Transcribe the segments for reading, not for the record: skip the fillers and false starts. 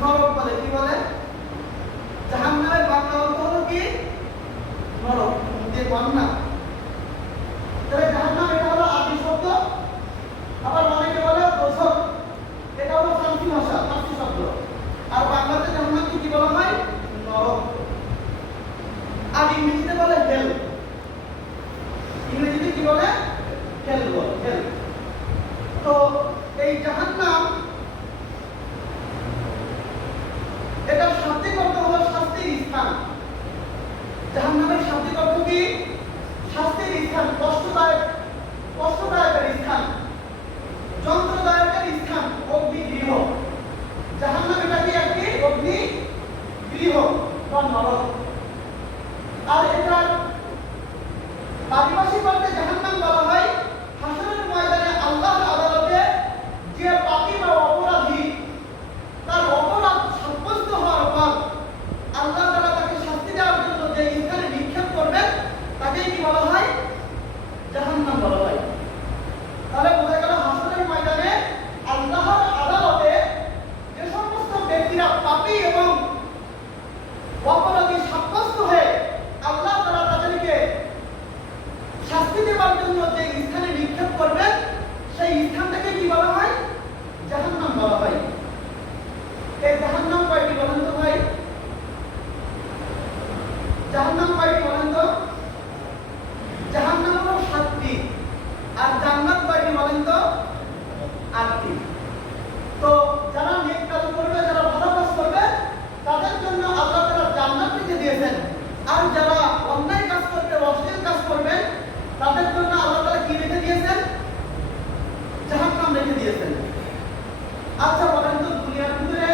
নরক বলে। কি বলে? জাহান্নামের বাংলা অর্থ হলো কি? নরক, যে বাংলা। তাহলে জাহান্নাম এটা হলো আরবি শব্দ, আবার অনেকে বলে দোজখ, এটা হলো ফার্সি ভাষা, ফার্সি শব্দ। আর বাংলাতে জাহান্নামকে কি বলা হয়? নরক। আর ইংরেজিতে বলে হেল। ইংরেজিতে কি বলে? হেল বলে, হেল। তো এই জাহান্নাম এটা শাব্দিক অর্থ হলো শাস্তির স্থান। জাহান্নামের শাব্দিক অর্থ কি? শাস্তির স্থান, কষ্টদায়কের স্থান, যন্ত্রদায়কের স্থান, অগ্নিগৃহ। জাহান্নাম এটা কি? একটি অগ্নিগৃহ বা নরক। আর এটার পারিভাষিক অর্থে জাহান্নাম বলা হয় হাসরের ময়দানে আল্লাহর আদালতে যে পাপী বা অপরাধী তার অপরাধ সাব্যস্ত হওয়ার পর আল্লাহ তাআলা তাকে শাস্তি দেওয়ার জন্য যে স্থানে নিক্ষেপ করবেন তাকেই কি বলা হয়? জাহান্নাম বলা হয়। তাহলে বোঝা গেল হাসরের ময়দানে আল্লাহর আদালতে যে সমস্ত ব্যক্তিরা পাপী এবং অপরাধী সাব্যস্ত হয়ে আল্লাহ তাআলা তাদেরকে শাস্তি দেওয়ার জন্য যে স্থানে নিক্ষেপ করবেন সেই স্থানটাকে কি বলা হয়? জাহান্নাম বলা হয়। এই জাহান্নাম কয়টি বলেন তো ভাই? জাহান্নাম কয়টি বলেন তো? জাহান্নাম হলো 7টি। আর জান্নাত কয়টি বলেন তো? 8টি। তো যারা নেক কাজ করবে, যারা ভালো কাজ করবে তাদের জন্য আল্লাহ তাআলা জান্নাত রেখে দিয়েছেন। আর যারা অন্যায় কাজ করবে, অশ্লীল কাজ করবে তাদের জন্য আল্লাহ তাআলা কি রেখে দিয়েছেন? জাহান্নাম রেখে দিয়েছেন। আচ্ছা বলেন তো দুনিয়ার ভিতরে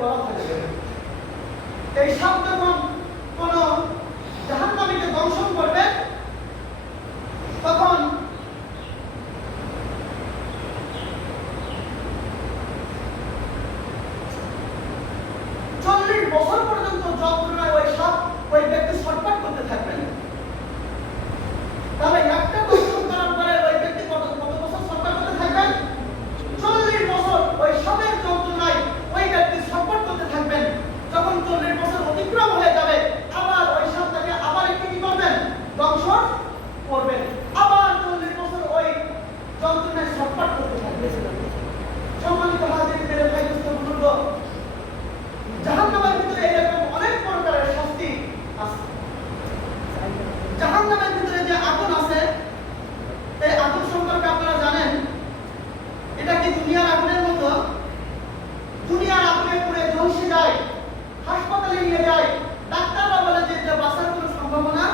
বলা থাকবে। এই সাপ যখন কোন জাহান্নামীকে দংশন করবে তখন বছর পর্যন্ত যন্ত্রণায় ওই সাপ ওই ব্যক্তি ছটফট করতে থাকবেন। তাহলে একটা দংশন করার পরে ওই ব্যক্তি কত বছর ছটফট করতে থাকবেন? 40 বছর ওই সাপের যন্ত্রণায় ওই ব্যক্তি ছটফট করতে থাকবেন। যখন 40 বছর অতিক্রম হয়ে যাবে আবার ওই সাপটাকে আবার একটু কি করবেন? দংশন করবেন। আবার 40 বছর ওই যন্ত্রণায় ছটফট করতে থাকবেন। সম্মানিত হাজির মেরে ভাই দোস্ত বুজুর্গ, জাহান্নামের ভিতরে এরকম অনেক প্রকারের শাস্তি আছে। জাহান্নামের ভিতরে যে আগুন আছে এই আগুন সম্পর্কে আপনারা জানেন এটা কি দুনিয়ার আগুনের মতো? দুনিয়ার আগুনে পুড়ে ঝলসে যায়, হাসপাতালে নিয়ে যায়, ডাক্তাররা বলে যে এটা বাঁচার কোনো সম্ভাবনা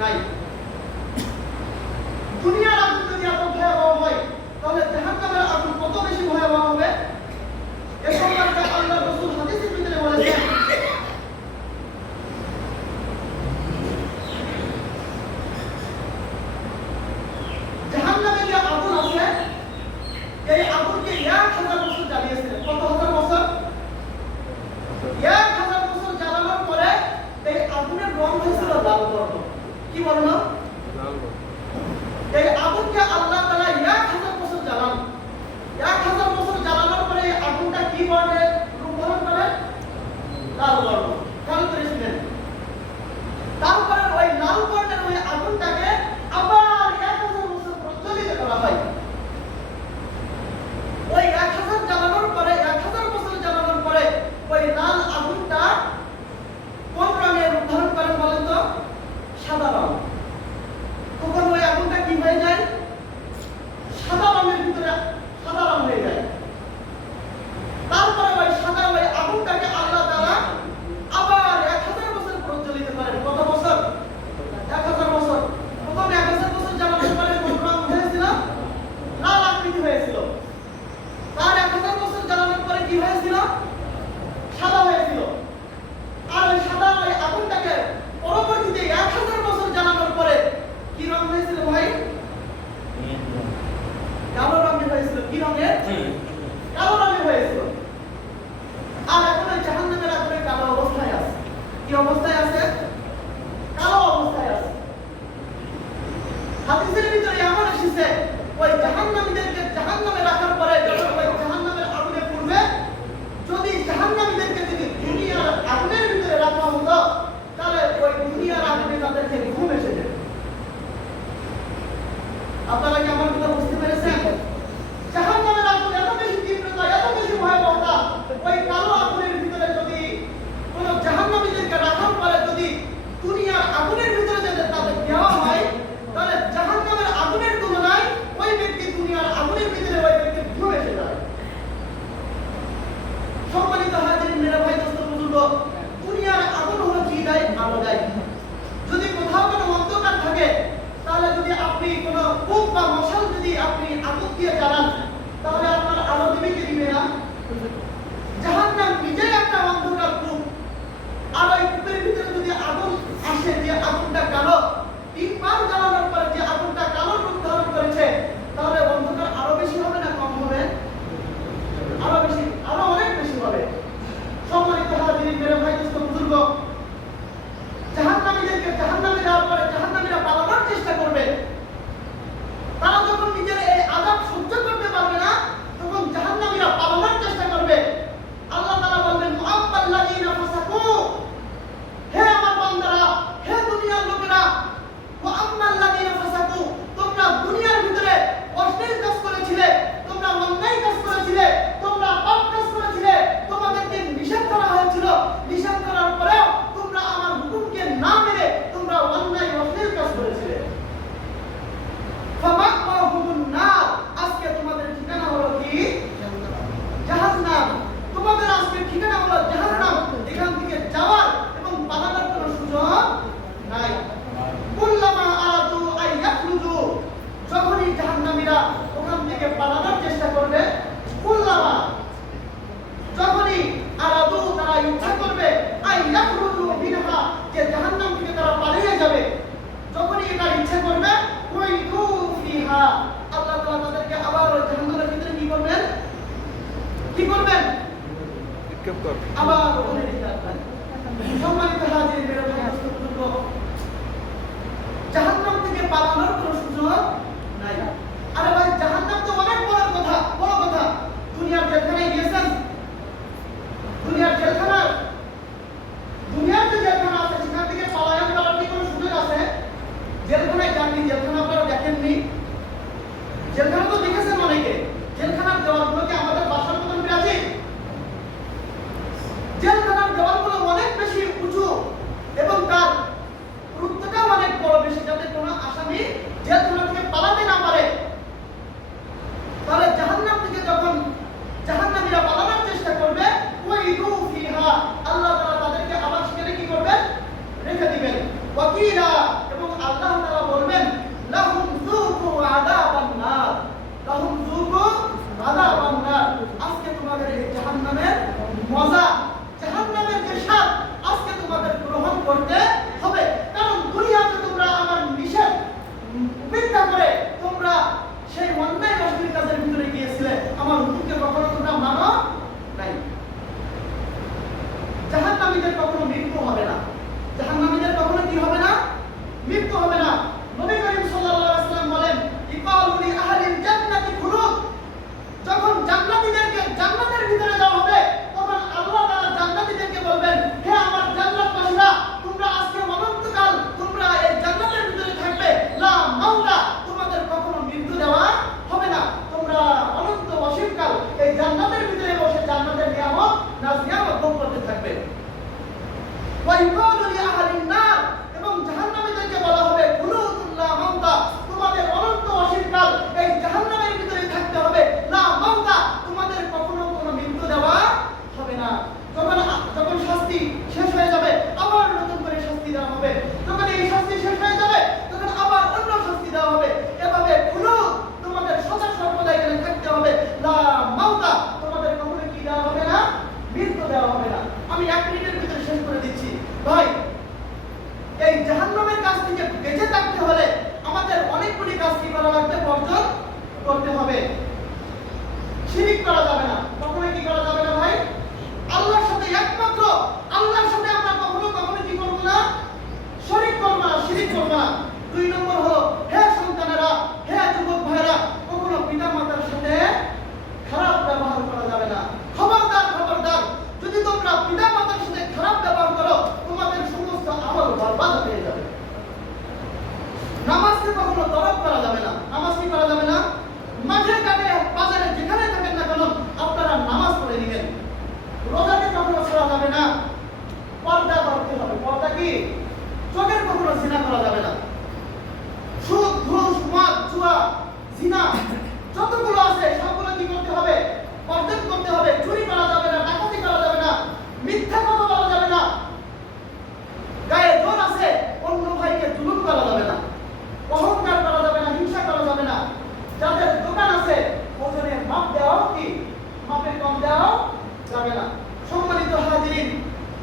নাই। দুনিয়ার আগুন যদি এত ভয়াবহ হয় তাহলে জাহান্নামের আগুন কত বেশি ভয়াবহ হবে? এ সম্পর্কে আল্লাহ রাসূল হাদিসের ভিতরে বলেছেন জাহান্নামে যে আগুন আছে এই আগুনকে 1000 বছর জ্বালিয়েছিলেন। কত হাজার বছর? 1000 বছর জ্বালানোর পরে এই আগুনের রং হয়েছিল লাল বর্ণ। কি বর্ণ? এই আগুনকে আল্লাহ তাআলা 1000 বছর জ্বালান। 1000 বছর জ্বালানোর পরে এই আগুনটা কি বর্ণের রূপ ধারণ করে? লাল বর্ণ। খেয়াল করেছিলেন? তারপরে ওই লাল বর্ণের ওই আগুনটাকে আবার 1000 বছর প্রজ্বলিত করা হয়। ওই 1000 জ্বালানোর পরে 1000 বছর জ্বালানোর পরে ওই লাল আগুনটা কোন রঙের রূপ ধারণ করে বলেন তো? সাদা রং। তখন ওই আগুনটা কি হয়ে যায়? সাদা রঙের ভিতরে সাদা রং হয়ে যায়। তারপরে ওই সাদা ওই আগুনটাকে আল্লাহ তাআলা আবার 1000 বছর প্রজ্বলিত করেন। কত বছর? 1000 বছর। প্রথম 1000 বছর জ্বালানোর পরে কোন রং হয়েছিল? লাল আকৃতি হয়েছিল। তার 1000 বছর জ্বালানোর পরে কি হয়েছিল? সাদা হয়েছিল। আর ওই সাদা ওই আগুনটাকে পরবর্তীতে 1000 বছর জ্বালানোর পরে কি রং হয়েছিল ভাই? কালো রঙের হয়েছিল। কি রঙের? কালো রঙের হয়েছিল। আর এখন ওই জাহান্নামের আগুনে কালো অবস্থায় আছে। কি অবস্থায় আছে? কালো অবস্থায় আছে। হাদিসের ভিতরে এমন এসেছে ওই জাহান্নামীদেরকে জাহান্নামে রাখার পরে যখন ওই জাহান্নামের আগুনে পুড়বে, যদি জাহান্নামীদেরকে যদি দুনিয়ার আগুনের ভিতরে রাখা হতো তাহলে ওই দুনিয়ার আগুনে তাদেরকে ঘুম এসে যেত। আপনারা কি আমার কথা বুঝতে পেরেছেন? জাহান্নামের আগুন এত বেশি তীব্রতা, এত বেশি ভয়াবহতা, ওই কালো আগুনের ভিতরে যদি কোন জাহান্নামীদেরকে রাখার পরে যদি দুনিয়ার আগুনের ভিতরে যদি তাদের দেওয়া হয় তাহলে জাহান্নামের আগুনের তুলনায় ওই ব্যক্তি দুনিয়ার আগুনের ভিতরে ওই ব্যক্তি ঘুম এসে যায়। সম্মানিত হাজিরিন মেরে ভাই দোস্ত বুজুর্গ, দুনিয়ার আগুন হলো কি দেয়? আলো দেয়। যদি কোথাও কোনো অন্ধকার থাকে তাহলে যদি আপনি কোনো কূপ বা মশাল যদি আপনি আগুন দিয়ে জ্বালান তাহলে আপনার আলো দিবে কি দিবে না? জাহান্নাম নিজেই একটা অন্ধকার কূপ। আর ওই কূপের ভিতরে যদি আগুন আসে, যে আগুনটা কালো, 3 বার জ্বালানোর পরে যে আগুনটা কালো রূপ ধারণ করেছে, তাহলে অন্ধকার আরো বেশি হবে না কম হবে? আরো বেশি, আরো অনেক বেশি হবে। সম্মানিত হাজিরিন মেরে ভাই দোস্ত বুজুর্গ, জাহান্নামীদেরকে জাহান্নামে দেওয়ার পরে জাহান্নামীরা পালানোর চেষ্টা করবে। তারা যখন নিজের এই আযাব সহ্য করতে পারবে না তখন জাহান্নামীরা পালানোর চেষ্টা করবে। আল্লাহ তাআলা বলবেন মুআব্বাল্লাযিনা ফাসাকু, হে আমার বান্দারা, হে দুনিয়ার লোকেরা, মুআব্বাল্লাযিনা ফাসাকু, তোমরা দুনিয়ার ভিতরে অশ্লীল কাজ করেছিলে, তোমরা অন্যায় কাজ করেছিলে, তোমরা পাপ কাজ করেছিলে, তোমাদেরকে নিষেধ করা হয়েছিল, নিষেধ করার পরেও তোমরা আমার হুকুমকে না মেনে তোমরা অন্যায় অশ্লীল কাজ করেছিলে। ফামাকুহুমুন নার, আজকে তোমাদের ঠিকানা হলো কি? জাহান্নাম। তোমাদের আজকে ঠিকানা হলো জাহান্নাম। এখান থেকে যাওয়ার এবং পালানোর কোনো সুযোগ নাই। কুল্লামা আরাদু আইয়াখরুজু, যখনই জাহান্নামীরা ওখান থেকে পালানোর চেষ্টা করবে, কুল্লামা, যখনই আরাদু করবেন? আবার ওখানে রেখে আসবেন। সম্মানিত হাজির, মেরে ভাই, জাহান্নাম থেকে পালানোর কোনো সুযোগ নাই। আরে ভাই, জাহান্নাম তো অনেক বড় কথা, বড় কথা। দুনিয়ার জেলখানায় গিয়েছেন, দুনিয়ার যে জেলখানা আছে সেখান থেকে পলায়ন করার কি কোনো সুযোগ আছে? জেলখানায় যাননি, জেলখানা আপনারা দেখেননি? জেলখানা তো দেখেছেন অনেকে। জেলখানার দেওয়ালগুলো কি আমাদের বাসার মতন প্রাচীন? জেলখানার দেওয়ালগুলো অনেক বেশি উঁচু এবং তার গুরুত্বটাও অনেক বড় বেশি, যাতে কোনো আসামি জেলখানা থেকে পালাতে না পারে। তাহলে জাহান্নাম থেকে যখন জাহান্নামীরা পালানোর চেষ্টা করবে, ওয়াইদু ফিহা, আল্লাহ তাআলা তাদেরকে আবার সেখানে কি করবেন? রেখে দিবেন। ওয়াকিলা, এবং আল্লাহ তাআলা বলবেন, লাহুম যুকু আযাবান নার, লাহুম যুকু আযাবান নার, আজকে তোমাদের এই জাহান্নামের মজা, জাহান্নামের যে স্বাদ আজকে তোমাদের গ্রহণ করতে হবে। কারণ দুনিয়াতে তোমরা আমার নিষেধ উপেক্ষা করে তোমরা সেই অন্যায় অশ্লীল কাজের ভিতরে গিয়েছিলে, আমার হুকুমকে কখনো তোমরা মানো নাই। জাহান্নামীদের কখনো মৃত্যু হবে না, জাহান্নামীদের কখনো কি হবে না? মৃত্যু হবে না। নবী করিম সাল্লাল্লাহু আলাইহি ওয়াসাল্লাম বলেন, ইকালু লি আহলিল জান্নাতি খুলুদ, যখন জান্নাতীদেরকে জান্নাতের ভিতরে যাওয়া হবে, তখন আল্লাহ তাআলা জান্নাতীদেরকে বলবেন, হে আমার জান্নাতবাসীরা, তোমরা আজকে অনন্তকাল তোমরা এই জান্নাতের ভিতরে থাকবে, লা মাউতা, তোমাদের কখনো মৃত্যু দেওয়া হবে না, তোমরা অনন্ত অসীমকাল এই জান্নাতের ভিতরে বসে জান্নাতের নিয়ামত নাজিয়ামত ভোগ করতে থাকবে। ওয়া ইকালু লি আহলিন নার, এবং জাহান্নামীদেরকে বলা হবে, খুলুদুন লা মাউতা, তোমাদের অনন্ত অসীমকাল এই জাহান্নামের ভিতরে থাকতে হবে, লা মাউতা, তোমাদের কখনো কোনো মৃত্যু দেওয়া হবে না। যখন শাস্তি শেষ হয়ে যাবে, আবার নতুন করে শাস্তি দেওয়া হবে, যখন এই শাস্তি শেষ হয়ে যাবে, তখন আবার অন্য শাস্তি দেওয়া হবে। এভাবে খুলুদ, তোমাদের সদা সর্বদা এখানে থাকতে হবে, লা মাউতা, তোমাদের কখনো কি দেওয়া হবে না? মৃত্যু দেওয়া হবে না। আমি 1 মিনিটের ভিতরে শেষ করে দিচ্ছি। ভাই, এই জাহান্নামের কাছ থেকে বেঁচে থাকতে হলে আমাদের অনেকগুলি কাজ কি করা লাগবে? বর্জন করতে হবে। শিরিক করা যাবে না। কখনো কি করা যাবে না ভাই? আল্লাহর সাথে একমাত্র আল্লাহর সাথে আমরা কখনো কি করব না? শরীক করব না, শিরিক করব না। 2 নম্বর হলো, হে সন্তানেরা, হে যুবক ভাইরা, কখনো পিতামাতার সাথে খারাপ ব্যবহার করা যাবে না। খবরদার, খবরদার, যদি তোমরা পিতামাতার সাথে খারাপ ব্যবহার করো, তোমাদের সমস্ত আমল বরবাদ হয়ে যাবে। নামাজকে কখনো তরক করা যাবে না। নামাজ কি করা যাবে না? মাঠে ঘাটে বাজারে যেখানে থাকেন না কেন, আপনারা নামাজ পড়ে নেবেন। রোজাকে কখনো ছাড়া যাবে না, পর্দা করতে হবে। পর্দা কি? চোখের কখনো জিনা করা যাবে না। সুদ, ঘুষ, মদ, জুয়া, জিনা যতগুলো আছে সবগুলো কি করতে হবে? বর্জন করতে হবে। চুরি করা যাবে না, ডাকাতি করা যাবে না, মিথ্যা কথা বলা যাবে না, গায়ে জোর আছে অন্য ভাইকে জুলুম করা যাবে না, অহংকার করা যাবে না, হিংসা করা যাবে না। যাদের দোকান আছে ওজনের মাপ দেওয়াও কি? মাপের কম দেওয়াও যাবে না। সম্মানিত হাজিরিন,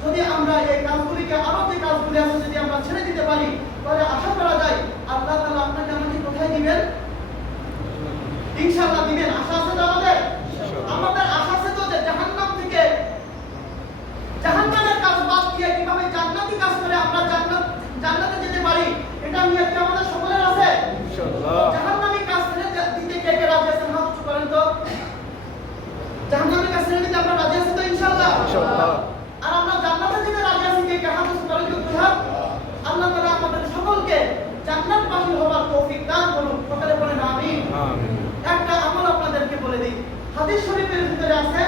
যদি আমরা এই কাজগুলিকে, আরো যে কাজগুলি আছে, যদি আমরা ছেড়ে দিতে পারি, তাহলে আশা করা যায় আল্লাহ তাআলা আপনাকে আমাকে কোথায় দিবেন? ইনশাআল্লাহ দিবেন। আশা আছে তো আমাদের? আমাদের আশা আছে তো যে জাহান্নামের কাজ বাদ দিয়ে কিভাবে জান্নাতি কাজ করে আমরা জান্নাতে যেতে পারি, এটা নিয়ে কি আমাদের সকলের আছে? ইনশাআল্লাহ। জাহান্নামী কাজ ছেড়ে দিতে কে কে রাজি আছেন? হাত উঁচু করেন তো। জাহান্নামী কাজ ছেড়ে দিতে আমরা রাজি আছি তো? ইনশাআল্লাহ। ইনশাআল্লাহ। আর আমরা জান্নাতে যেতে রাজি আছি কে কে? হাত উঁচু করেন তো। আল্লাহ তাআলা আমাদের সকলকে জান্নাতবাসী হওয়ার তৌফিক দান করুন। সকলে বলেন আমিন। আমিন। একটা আমল আপনাদেরকে বলে দিই। হাদিস শরীফের ভিতরে আছে,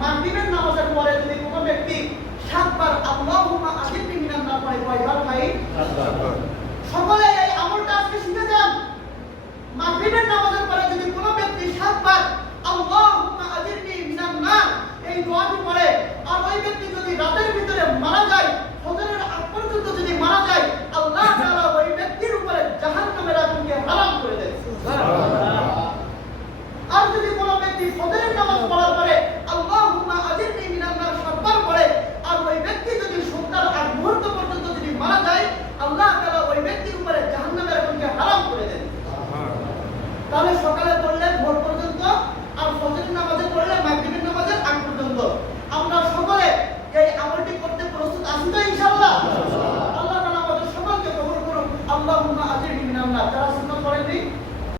মাগরিবের নামাজের পরে যদি